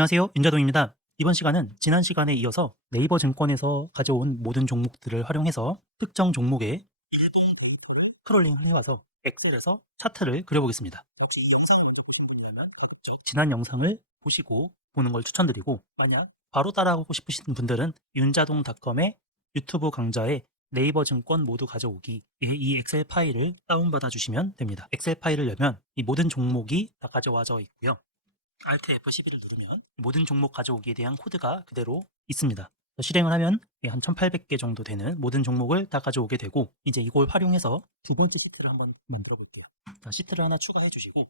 안녕하세요. 윤자동입니다. 이번 시간은 지난 시간에 이어서 네이버 증권에서 가져온 모든 종목들을 활용해서 특정 종목의 일동 크롤링을 해와서 엑셀에서 차트를 그려보겠습니다. 지난 영상을 보시고 보는 걸 추천드리고 만약 바로 따라하고 싶으신 분들은 윤자동닷컴의 유튜브 강좌에 네이버 증권 모두 가져오기에 이 엑셀 파일을 다운받아 주시면 됩니다. 엑셀 파일을 열면 이 모든 종목이 다 가져와져 있고요. Alt F12를 누르면 모든 종목 가져오기에 대한 코드가 그대로 있습니다. 실행을 하면 예, 한 1800개 정도 되는 모든 종목을 다 가져오게 되고 이제 이걸 활용해서 두 번째 시트를 한번 만들어 볼게요. 자, 시트를 하나 추가해 주시고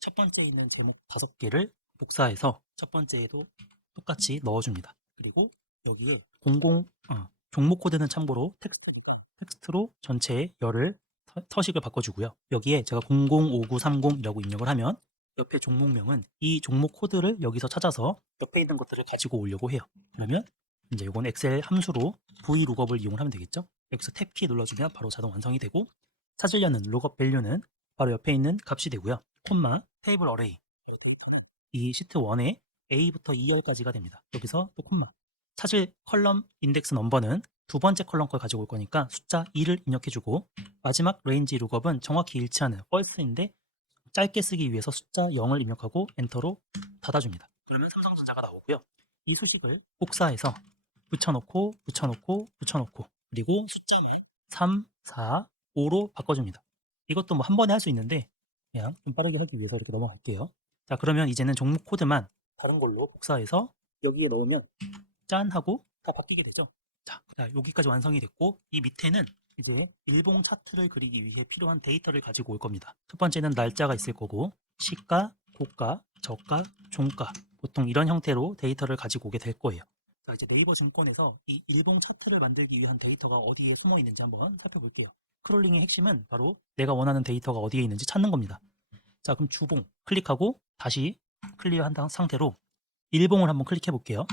첫 번째 있는 제목 다섯 개를 복사해서 첫 번째에도 똑같이 넣어줍니다. 그리고 여기 00 어, 종목 코드는 참고로 텍스트니까 텍스트로 전체의 열을 서- 서식을 바꿔주고요. 여기에 제가 005930이라고 입력을 하면 옆에 종목명은 이 종목 코드를 여기서 찾아서 옆에 있는 것들을 가지고 오려고 해요. 그러면 이제 이건 엑셀 함수로 vlookup을 이용을 하면 되겠죠. 여기서 탭키 눌러주면 바로 자동 완성이 되고 찾으려는 lookup 밸류는 바로 옆에 있는 값이 되고요. 콤마 테이블 어레이 이 시트 1에 A부터 2R까지가 됩니다. 여기서 또 콤마 찾을 컬럼 인덱스 넘버는 두 번째 컬럼 걸 가지고 올 거니까 숫자 2를 입력해주고 마지막 레인지 룩업은 정확히 일치하는 false인데 짧게 쓰기 위해서 숫자 0을 입력하고 엔터로 닫아줍니다. 그러면 삼성전자가 나오고요. 이 수식을 복사해서 붙여놓고 붙여놓고 붙여놓고 그리고 숫자만 3, 4, 5로 바꿔줍니다. 이것도 뭐 한 번에 할 수 있는데 그냥 좀 빠르게 하기 위해서 이렇게 넘어갈게요. 자 그러면 이제는 종목 코드만 다른 걸로 복사해서 여기에 넣으면 짠 하고 다 바뀌게 되죠. 자, 자, 여기까지 완성이 됐고 이 밑에는 이제 일봉 차트를 그리기 위해 필요한 데이터를 가지고 올 겁니다. 첫 번째는 날짜가 있을 거고 시가, 고가, 저가, 종가 보통 이런 형태로 데이터를 가지고 오게 될 거예요. 자, 이제 네이버 증권에서 이 일봉 차트를 만들기 위한 데이터가 어디에 숨어 있는지 한번 살펴볼게요. 크롤링의 핵심은 바로 내가 원하는 데이터가 어디에 있는지 찾는 겁니다. 자, 그럼 주봉 클릭하고 다시 클리어한 다- 상태로 일봉을 한번 클릭해 볼게요.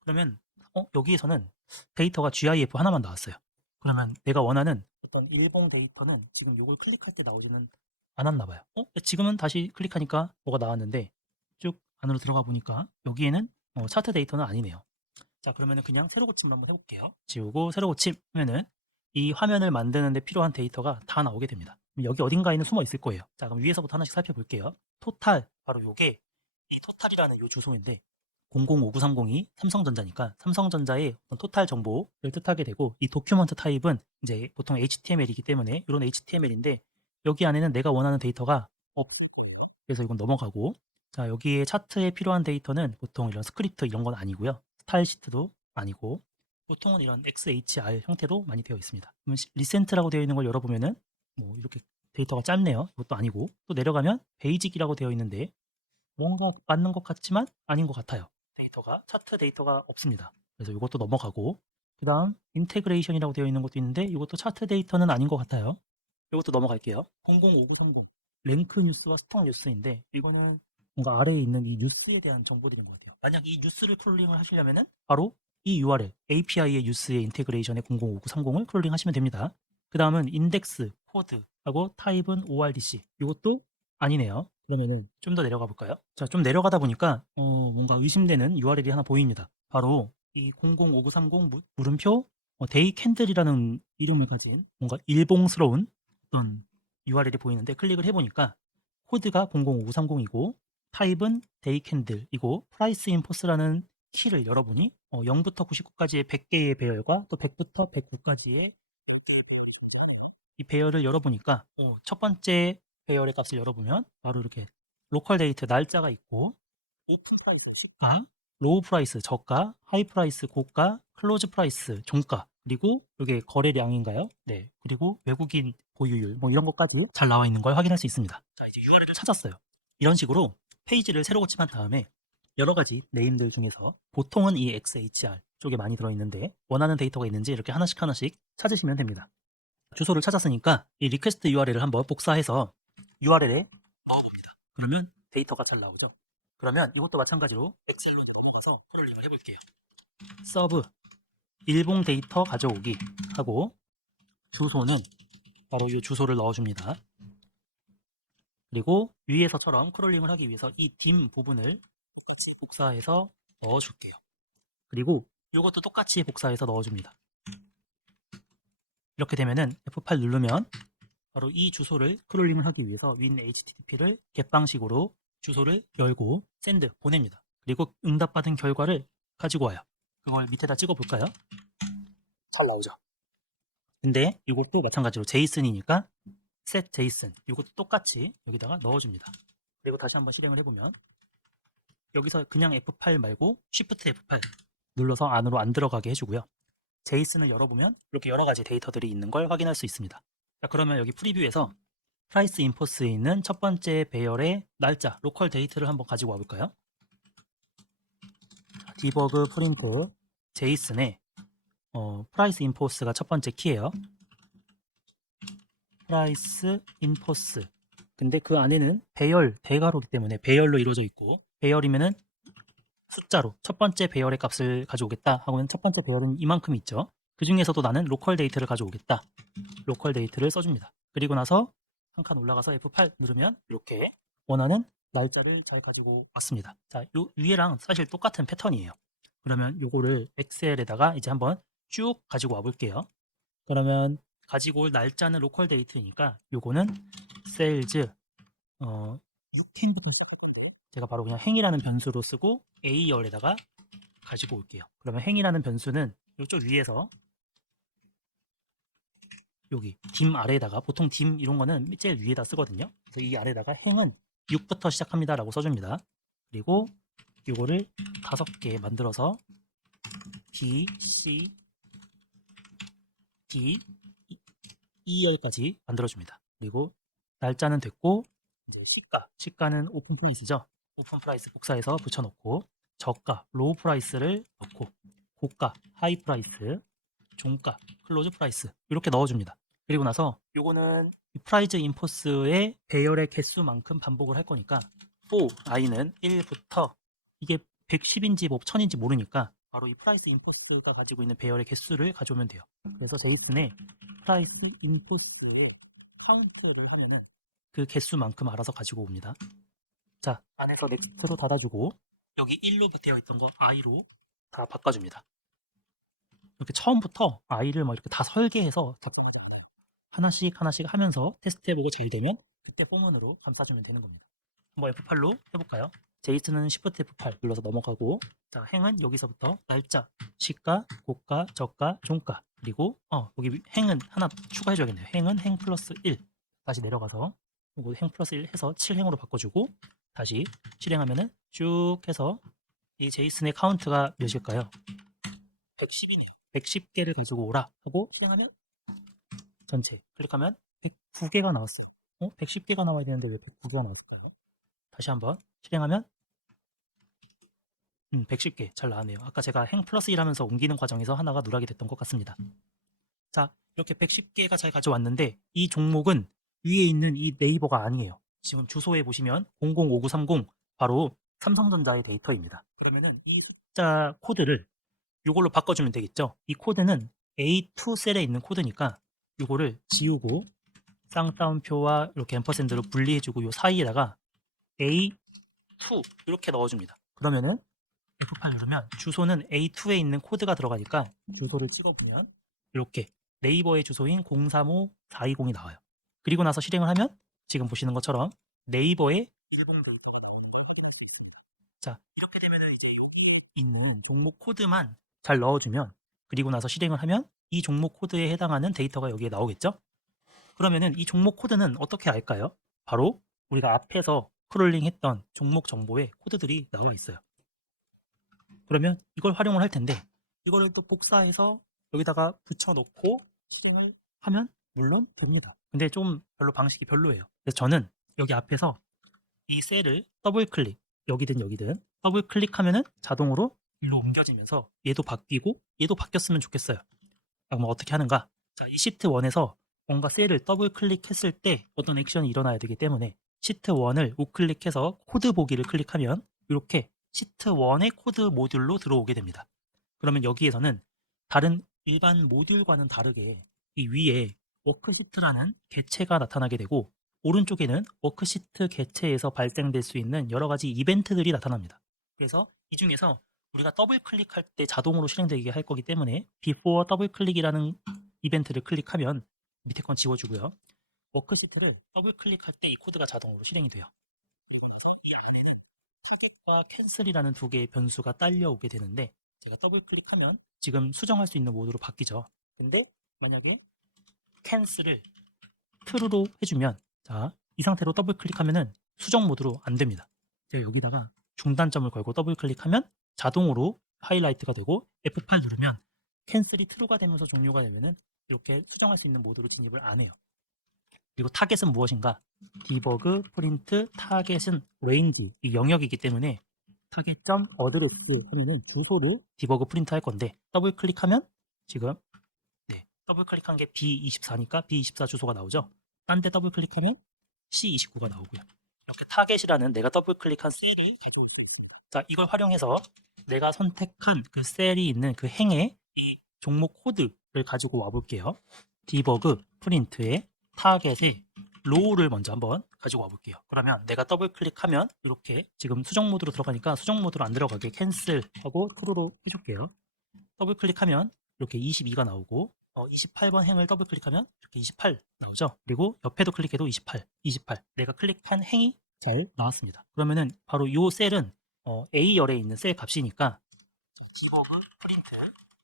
그러면 어, 여기에서는 데이터가 GIF 하나만 나왔어요. 그러면 내가 원하는 어떤 일봉 데이터는 지금 이걸 클릭할 때 나오지는 않았나 봐요. 어? 지금은 다시 클릭하니까 뭐가 나왔는데 쭉 안으로 들어가 보니까 여기에는 어, 차트 데이터는 아니네요. 자 그러면은 그냥 새로 고침 한번 해볼게요. 지우고 새로 고치면은 이 화면을 만드는데 필요한 데이터가 다 나오게 됩니다. 여기 어딘가에는 숨어 있을 거예요. 자 그럼 위에서부터 하나씩 살펴볼게요. 토탈 바로 요게 이 토탈이라는 요 주소인데 005930이 삼성전자니까 삼성전자의 토탈 정보를 뜻하게 되고 이 도큐먼트 타입은 이제 보통 HTML이기 때문에 이런 HTML인데 여기 안에는 내가 원하는 데이터가 없어요. 그래서 이건 넘어가고 자 여기에 차트에 필요한 데이터는 보통 이런 스크립트 이런 건 아니고요. 스타일 시트도 아니고 보통은 이런 XHR 형태로 많이 되어 있습니다. 그러면 시- 리센트라고 되어 있는 걸 열어보면은 뭐 이렇게 데이터가 짧네요. 이것도 아니고 또 내려가면 베이직이라고 되어 있는데 뭔가 맞는 것 같지만 아닌 것 같아요. 데이터가 차트 데이터가 없습니다. 그래서 이것도 넘어가고 그 다음 인테그레이션이라고 되어 있는 것도 있는데 이것도 차트 데이터는 아닌 것 같아요. 이것도 넘어갈게요. 005930 랭크 뉴스와 스톡 뉴스인데 이거는 뭔가 아래에 있는 이 뉴스에 대한 정보들인 것 같아요. 만약 이 뉴스를 크롤링을 하시려면은 바로 이 URL API의 뉴스의 인테그레이션의 005930을 크롤링 하시면 됩니다. 그 다음은 인덱스, 코드하고 타입은 ORDC 이것도 아니네요. 그러면은 좀 더 내려가 볼까요? 자, 좀 내려가다 보니까 어, 뭔가 의심되는 URL이 하나 보입니다. 바로 이 005930 무- 물음표 어, 데이 캔들이라는 이름을 가진 뭔가 일봉스러운 어떤 URL이 보이는데 클릭을 해보니까 코드가 005930이고 타입은 데이 캔들이고 프라이스 인포스라는 키를 열어보니 어, 0부터 99까지의 100개의 배열과 또 100부터 109까지의 이 배열을 열어보니까 어, 첫 번째 배열의 값을 열어보면 바로 이렇게 로컬 데이트 날짜가 있고 오픈 프라이스 시가, 로우 프라이스 저가, 하이 프라이스 고가, 클로즈 프라이스 종가 그리고 이게 거래량인가요? 네 그리고 외국인 보유율 뭐 이런 것까지 잘 나와 있는 걸 확인할 수 있습니다. 자 이제 URL을 찾았어요. 이런 식으로 페이지를 새로 고침한 다음에 여러 가지 네임들 중에서 보통은 이 XHR 쪽에 많이 들어있는데 원하는 데이터가 있는지 이렇게 하나씩 하나씩 찾으시면 됩니다. 주소를 찾았으니까 이 리퀘스트 URL을 한번 복사해서 URL에 넣어봅니다. 그러면 데이터가 잘 나오죠. 그러면 이것도 마찬가지로 엑셀로 넘어가서 크롤링을 해볼게요. 서브 일봉 데이터 가져오기 하고 주소는 바로 이 주소를 넣어줍니다. 그리고 위에서처럼 크롤링을 하기 위해서 이 dim 부분을 똑같이 복사해서 넣어줄게요. 그리고 이것도 똑같이 복사해서 넣어줍니다. 이렇게 되면은 F8 누르면 바로 이 주소를 크롤링을 하기 위해서 win HTTP를 get 방식으로 주소를 열고 샌드 보냅니다. 그리고 응답받은 결과를 가지고 와요. 그걸 밑에다 찍어 볼까요? 잘 나오죠. 근데 이것도 마찬가지로 제이슨이니까 set JSON 이것도 똑같이 여기다가 넣어줍니다. 그리고 다시 한번 실행을 해보면 여기서 그냥 F8 말고 Shift F8 눌러서 안으로 안 들어가게 해주고요. 제이슨을 열어보면 이렇게 여러 가지 데이터들이 있는 걸 확인할 수 있습니다. 자, 그러면 여기 프리뷰에서 프라이스 인포스에 있는 첫 번째 배열의 날짜, 로컬 데이트를 한번 가지고 와볼까요? 디버그 프린트 제이슨에 어, 프라이스 인포스가 첫 번째 키예요. 프라이스 인포스. 근데 그 안에는 배열, 대괄호기 때문에 배열로 이루어져 있고 배열이면은 숫자로 첫 번째 배열의 값을 가져오겠다 하고는 첫 번째 배열은 이만큼 있죠. 그 중에서도 나는 로컬 데이트를 가져오겠다. 로컬 데이트를 써줍니다. 그리고 나서 한 칸 올라가서 F8 누르면 이렇게 원하는 날짜를 잘 가지고 왔습니다. 자, 요 위에랑 사실 똑같은 패턴이에요. 그러면 요거를 엑셀에다가 이제 한번 쭉 가지고 와 볼게요. 그러면 가지고 올 날짜는 로컬 데이트니까 요거는 세일즈 어 6틴부터 시작할 건데 제가 바로 그냥 행이라는 변수로 쓰고 A열에다가 가지고 올게요. 그러면 행이라는 변수는 이쪽 위에서 여기 딤 아래에다가 보통 딤 이런 거는 제일 위에다 쓰거든요. 그래서 이 아래에다가 행은 6부터 시작합니다라고 써줍니다. 그리고 이거를 다섯 개 만들어서 B, C, D, 2열까지 만들어줍니다. 그리고 날짜는 됐고 이제 시가, 시가는 오픈 프라이스죠. 오픈 프라이스 복사해서 붙여놓고 저가, 로우 프라이스를 넣고 고가, 하이 프라이스, 종가, 클로즈 프라이스 이렇게 넣어줍니다. 그리고 나서 요거는 이 프라이즈 인포스의 배열의 개수만큼 반복을 할 거니까 for i는 1부터 이게 110인지 뭐 1000인지 모르니까 바로 이 프라이스 인포스가 가지고 있는 배열의 개수를 가져오면 돼요. 그래서 제이슨에 프라이스 인포스의 카운트를 하면은 그 개수만큼 알아서 가지고 옵니다. 자, 안에서 넥스트로 닫아주고 여기 1로 되어 있던 거 i로 다 바꿔줍니다. 이렇게 처음부터 i를 막 이렇게 다 설계해서 작성 하나씩 하나씩 하면서 테스트해보고 잘 되면 그때 포문으로 감싸주면 되는 겁니다. 한번 F8로 해볼까요? 제이슨은 Shift F8 눌러서 넘어가고 자 행은 여기서부터 날짜, 시가, 고가, 저가, 종가 그리고 어 여기 위- 행은 하나 추가해줘야겠네요. 행은 행 플러스 1 다시 내려가서 이거 행 플러스 1 해서 7행으로 바꿔주고 다시 실행하면은 쭉 해서 이 제이슨의 카운트가 몇일까요? 110이네요. 110개를 가지고 오라 하고 실행하면 전체 클릭하면 109개가 나왔어. 어? 110개가 나와야 되는데 왜 109개가 나왔을까요? 다시 한번 실행하면 음, 110개 잘 나왔네요. 아까 제가 행 플러스 1 하면서 옮기는 과정에서 하나가 누락이 됐던 것 같습니다. 자, 이렇게 110개가 잘 가져왔는데 이 종목은 위에 있는 이 네이버가 아니에요. 지금 주소에 보시면 005930 바로 삼성전자의 데이터입니다. 그러면은 이 숫자 코드를 이걸로 바꿔주면 되겠죠. 이 코드는 A2 셀에 있는 코드니까 이거를 지우고 쌍따옴표와 이렇게 앰퍼샌드로 분리해주고 요 사이에다가 A2 이렇게 넣어줍니다. 그러면은 F8 누르면 주소는 A2에 있는 코드가 들어가니까 주소를 찍어보면 이렇게 네이버의 주소인 035-420이 나와요. 그리고 나서 실행을 하면 지금 보시는 것처럼 네이버의 일본 데이터가 나오는 걸 확인할 수 있습니다. 자, 이렇게 되면 이제 있는 종목 코드만 잘 넣어주면 그리고 나서 실행을 하면 이 종목 코드에 해당하는 데이터가 여기에 나오겠죠? 그러면은 이 종목 코드는 어떻게 알까요? 바로 우리가 앞에서 크롤링 했던 종목 정보에 코드들이 나와 있어요. 그러면 이걸 활용을 할 텐데 이거를 또 복사해서 여기다가 붙여놓고 실행을 하면 물론 됩니다. 근데 좀 별로 방식이 별로예요. 그래서 저는 여기 앞에서 이 셀을 더블 클릭 여기든 여기든 더블 클릭하면은 자동으로 일로 옮겨지면서 얘도 바뀌고 얘도 바뀌었으면 좋겠어요. 그럼 어떻게 하는가? 자, 이 시트 1에서 뭔가 셀을 더블 클릭했을 때 어떤 액션이 일어나야 되기 때문에 시트 1을 우클릭해서 코드 보기를 클릭하면 이렇게 시트 1의 코드 모듈로 들어오게 됩니다. 그러면 여기에서는 다른 일반 모듈과는 다르게 이 위에 워크시트라는 개체가 나타나게 되고 오른쪽에는 워크시트 개체에서 발생될 수 있는 여러 가지 이벤트들이 나타납니다. 그래서 이 중에서 우리가 더블 클릭할 때 자동으로 실행되게 할 거기 때문에 before 더블 클릭이라는 이벤트를 클릭하면 밑에 건 지워주고요. 워크시트를 더블 클릭할 때 이 코드가 자동으로 실행이 돼요. 나서 이 안에는 타겟과 캔슬이라는 두 개의 변수가 딸려오게 되는데 제가 더블 클릭하면 지금 수정할 수 있는 모드로 바뀌죠. 근데 만약에 캔슬을 true로 해주면 자 이 상태로 더블 클릭하면은 수정 모드로 안 됩니다. 제가 여기다가 중단점을 걸고 더블 클릭하면 자동으로 하이라이트가 되고 F8 누르면 캔슬이 true가 되면서 종료가 되면은 이렇게 수정할 수 있는 모드로 진입을 안 해요. 그리고 타겟은 무엇인가? 디버그 프린트 타겟은 range 이 영역이기 때문에 타겟점 어드레스 하는 주소를 디버그 프린트 할 건데 더블 클릭하면 지금 네 더블 클릭한 게 B24니까 B24 주소가 나오죠. 딴 데 더블 클릭하면 C29가 나오고요. 이렇게 타겟이라는 내가 더블 클릭한 셀이 가져올 수 있습니다. 자 이걸 활용해서 내가 선택한 그 셀이 있는 그 행에 이 종목 코드를 가지고 와 볼게요. 디버그 프린트에 타겟에 로우를 먼저 한번 가지고 와볼게요. 그러면 내가 더블 클릭하면 이렇게 지금 수정 모드로 들어가니까 수정 모드로 안 들어가게 캔슬하고 트루로 해줄게요. 더블 클릭하면 이렇게 22가 나오고 어, 28번 행을 더블 클릭하면 이렇게 28 나오죠. 그리고 옆에도 클릭해도 28, 28. 내가 클릭한 행이 잘 나왔습니다. 그러면은 바로 이 셀은 어, A열에 있는 셀 값이니까 디버그 프린트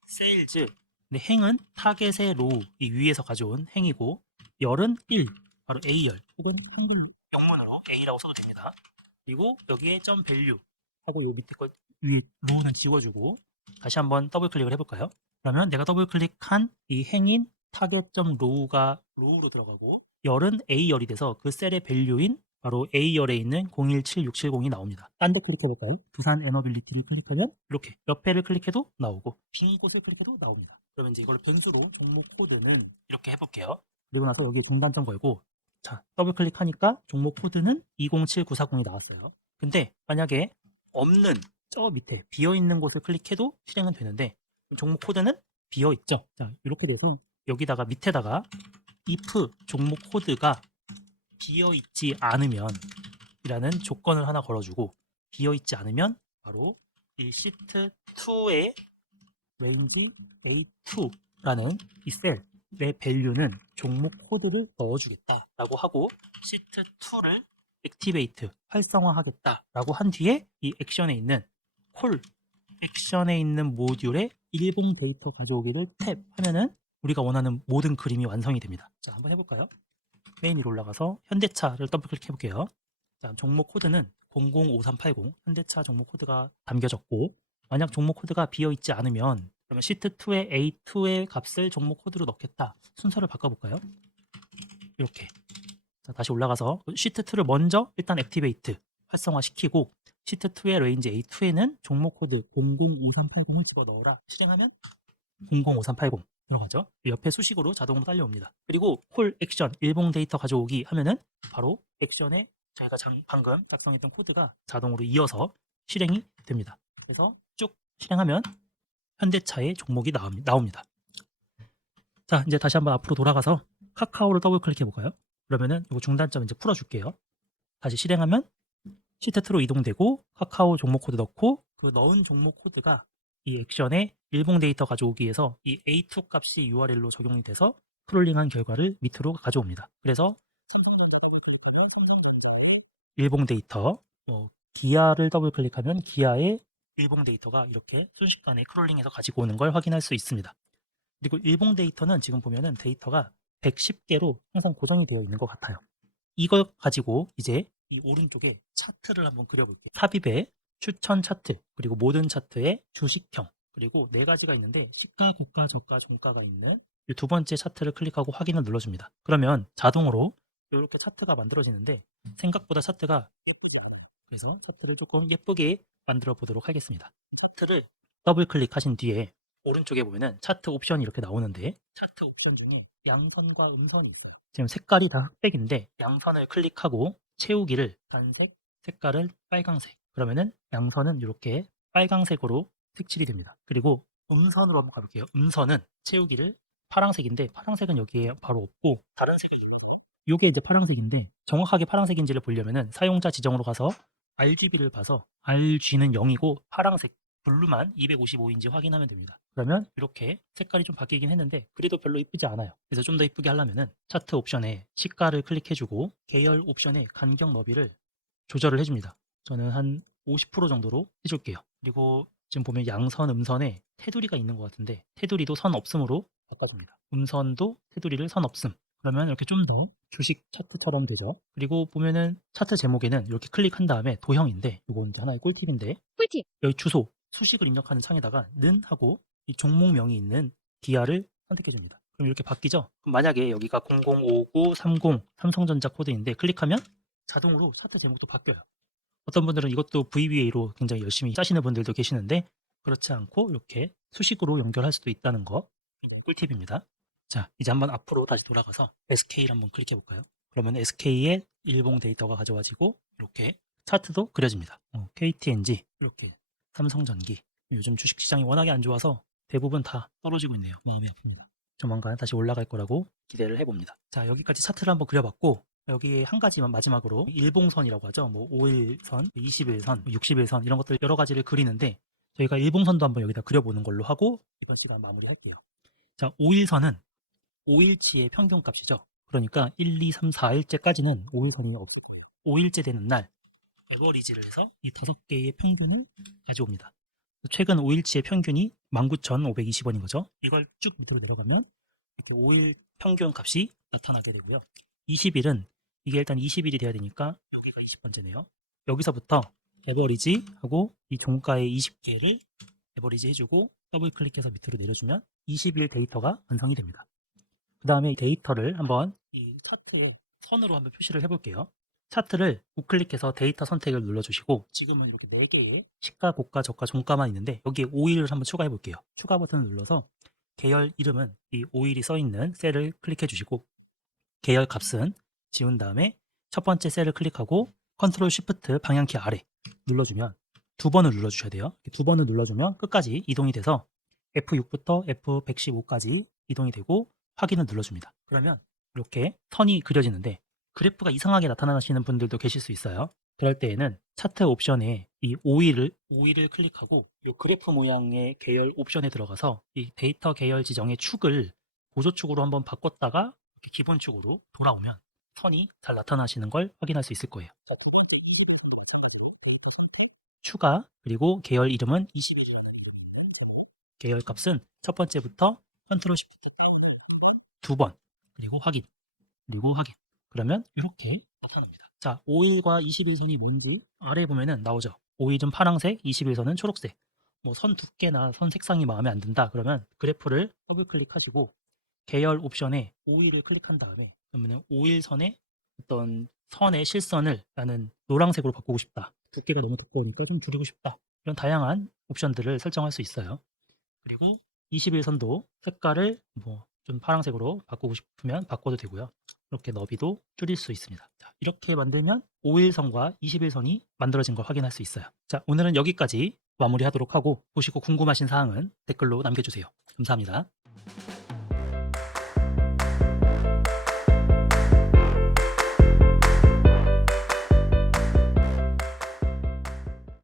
세일즈 근데 행은 타겟의 로우 이 위에서 가져온 행이고 열은 1 바로 A열 혹은 영문으로 A라고 써도 됩니다. 그리고 여기에 점 밸류 하고 요 밑에 거 위에 로우는 지워주고 다시 한번 더블 클릭을 해볼까요? 그러면 내가 더블 클릭한 이 행인 타겟 점 로우가 로우로 들어가고 열은 A열이 돼서 그 셀의 밸류인 바로 A열에 있는 017670이 나옵니다. 딴 데 클릭해볼까요? 부산 에너빌리티를 클릭하면 이렇게 옆에를 클릭해도 나오고 빈 곳을 클릭해도 나옵니다. 그러면 이제 이걸 변수로 종목 코드는 이렇게 해볼게요. 그리고 나서 여기 중단점 걸고 자 더블 클릭하니까 종목 코드는 207940이 나왔어요. 근데 만약에 없는 저 밑에 비어있는 곳을 클릭해도 실행은 되는데 종목 코드는 비어있죠. 자 이렇게 돼서 여기다가 밑에다가 if 종목 코드가 비어 있지 않으면 이라는 조건을 하나 걸어주고 비어 있지 않으면 바로 이 시트 2의 range a2라는 이 셀의 밸류는 종목 코드를 넣어주겠다라고 하고 시트 2를 액티베이트 활성화하겠다라고 한 뒤에 이 액션에 있는 콜 액션에 있는 모듈에 일봉 데이터 가져오기를 탭 하면은 우리가 원하는 모든 그림이 완성이 됩니다. 자, 한번 해볼까요? 메인 위로 올라가서 현대차를 더블 클릭해 볼게요. 자, 종목 코드는 005380 현대차 종목 코드가 담겨졌고 만약 종목 코드가 비어 있지 않으면 그러면 시트 2의 A2의 값을 종목 코드로 넣겠다. 순서를 바꿔 볼까요? 이렇게. 자, 다시 올라가서 시트 2를 먼저 일단 액티베이트 활성화 시키고 시트 2의 레인지 A2에는 종목 코드 005380을 집어 넣어라. 실행하면 005380 들어가죠. 옆에 수식으로 자동으로 딸려옵니다. 그리고 콜 액션 일봉 데이터 가져오기 하면은 바로 액션에 저희가 장- 방금 작성했던 코드가 자동으로 이어서 실행이 됩니다. 그래서 쭉 실행하면 현대차의 종목이 나옵- 나옵니다. 자, 이제 다시 한번 앞으로 돌아가서 카카오를 더블 클릭해 볼까요? 그러면은 이거 중단점 이제 풀어줄게요. 다시 실행하면 시트 2로 이동되고 카카오 종목 코드 넣고 그 넣은 종목 코드가 이 액션에 일봉 데이터 가져오기 위해서 이 A2 값이 URL로 적용이 돼서 크롤링한 결과를 밑으로 가져옵니다. 그래서 삼성전자 더블 클릭하면 삼성전자의 일봉 데이터, 뭐 기아를 더블 클릭하면 기아의 일봉 데이터가 이렇게 순식간에 크롤링해서 가지고 오는 걸 확인할 수 있습니다. 그리고 일봉 데이터는 지금 보면은 데이터가 110개로 항상 고정이 되어 있는 것 같아요. 이걸 가지고 이제 이 오른쪽에 차트를 한번 그려볼게요. 삽입의 추천 차트, 그리고 모든 차트의 주식형, 그리고 네 가지가 있는데 시가, 고가, 저가, 종가가 있는 이 두 번째 차트를 클릭하고 확인을 눌러줍니다. 그러면 자동으로 이렇게 차트가 만들어지는데 생각보다 차트가 예쁘지 않아요. 그래서 차트를 조금 예쁘게 만들어 보도록 하겠습니다. 차트를 더블 클릭하신 뒤에 오른쪽에 보면은 차트 옵션이 이렇게 나오는데 차트 옵션 중에 양선과 음선이 지금 색깔이 다 흑백인데 양선을 클릭하고 채우기를 단색, 색깔을 빨강색 그러면은 양선은 이렇게 빨강색으로 색칠이 됩니다. 그리고 음선으로 한번 가볼게요. 음선은 채우기를 파란색인데 파란색은 여기에 바로 없고 다른 색을 눌러서 이게 이제 파란색인데 정확하게 파란색인지를 보려면은 사용자 지정으로 가서 RGB를 봐서 RG는 0이고 파랑색 블루만 255인지 확인하면 됩니다. 그러면 이렇게 색깔이 좀 바뀌긴 했는데 그래도 별로 이쁘지 않아요. 그래서 좀 더 이쁘게 하려면은 차트 옵션에 시가를 클릭해주고 계열 옵션의 간격 너비를 조절을 해줍니다. 저는 한 50% 정도로 해줄게요. 그리고 지금 보면 양선, 음선에 테두리가 있는 것 같은데 테두리도 선 없음으로 바꿔줍니다. 음선도 테두리를 선 없음. 그러면 이렇게 좀 더 주식 차트처럼 되죠. 그리고 보면은 차트 제목에는 이렇게 클릭한 다음에 도형인데 이건 이제 하나의 꿀팁인데 꿀팁. 여기 주소 수식을 입력하는 창에다가 는 하고 이 종목명이 있는 기아를 선택해 줍니다. 그럼 이렇게 바뀌죠? 그럼 만약에 여기가 005930 삼성전자 코드인데 클릭하면 자동으로 차트 제목도 바뀌어요. 어떤 분들은 이것도 VBA로 굉장히 열심히 짜시는 분들도 계시는데 그렇지 않고 이렇게 수식으로 연결할 수도 있다는 거 꿀팁입니다. 자, 이제 한번 앞으로 다시 돌아가서 SK를 한번 클릭해 볼까요? 그러면 SK의 일봉 데이터가 가져와지고 이렇게 차트도 그려집니다. 어, KTNG 이렇게 삼성전기 요즘 주식시장이 워낙에 안 좋아서 대부분 다 떨어지고 있네요. 마음이 아픕니다. 조만간 다시 올라갈 거라고 기대를 해봅니다. 자 여기까지 차트를 한번 그려봤고 여기에 한 가지만 마지막으로 일봉선이라고 하죠. 뭐 5일선, 21선, 61선 이런 것들 여러 가지를 그리는데 저희가 일봉선도 한번 여기다 그려보는 걸로 하고 이번 시간 마무리할게요. 자 5일선은 5일치의 평균값이죠. 그러니까 1, 2, 3, 4일째까지는 5일선이 없었어요. 5일째 되는 날 에버리지를 해서 이 다섯 개의 평균을 가져옵니다. 최근 5일치의 평균이 19,520원인 거죠. 이걸 쭉 밑으로 내려가면 5일 평균 값이 나타나게 되고요. 20일은 이게 일단 20일이 돼야 되니까 여기가 20번째네요. 여기서부터 에버리지 하고 이 종가의 20개를 에버리지 해주고 더블 클릭해서 밑으로 내려주면 20일 데이터가 완성이 됩니다. 그 다음에 이 데이터를 한번 이 차트에 선으로 한번 표시를 해볼게요. 차트를 우클릭해서 데이터 선택을 눌러주시고 지금은 이렇게 4개의 시가, 고가, 저가, 종가만 있는데 여기에 5일을 한번 추가해 볼게요. 추가 버튼을 눌러서 계열 이름은 이 5일이 써있는 셀을 클릭해 주시고 계열 값은 지운 다음에 첫 번째 셀을 클릭하고 컨트롤 쉬프트 방향키 아래 눌러주면 두 번을 눌러주셔야 돼요. 두 번을 눌러주면 끝까지 이동이 돼서 F6부터 F115까지 이동이 되고 확인을 눌러줍니다. 그러면 이렇게 선이 그려지는데 그래프가 이상하게 나타나시는 분들도 계실 수 있어요. 그럴 때에는 차트 옵션에 이 5일을 5일을 클릭하고 이 그래프 모양의 계열 옵션에 들어가서 이 데이터 계열 지정의 축을 보조축으로 한번 바꿨다가 이렇게 기본축으로 돌아오면 선이 잘 나타나시는 걸 확인할 수 있을 거예요. 자, 두 번째 추가 그리고 계열 이름은 21이라는 제목 계열 값은 첫 번째부터 컨트롤 시프트 두번 그리고 확인 그리고 확인 그러면 이렇게 나타납니다. 자, 5일과 21선이 뭔지 아래에 보면은 나오죠. 5일은 파란색, 21선은 초록색. 뭐 선 두께나 선 색상이 마음에 안 든다. 그러면 그래프를 더블 클릭하시고 계열 옵션에 5일을 클릭한 다음에 그러면은 5일선의 어떤 선의 실선을 나는 노란색으로 바꾸고 싶다. 두께가 너무 두꺼우니까 좀 줄이고 싶다. 이런 다양한 옵션들을 설정할 수 있어요. 그리고 21선도 색깔을 뭐 좀 파란색으로 바꾸고 싶으면 바꿔도 되고요. 이렇게 너비도 줄일 수 있습니다. 자, 이렇게 만들면 5일선과 21선이 만들어진 걸 확인할 수 있어요. 자, 오늘은 여기까지 마무리하도록 하고 보시고 궁금하신 사항은 댓글로 남겨주세요. 감사합니다.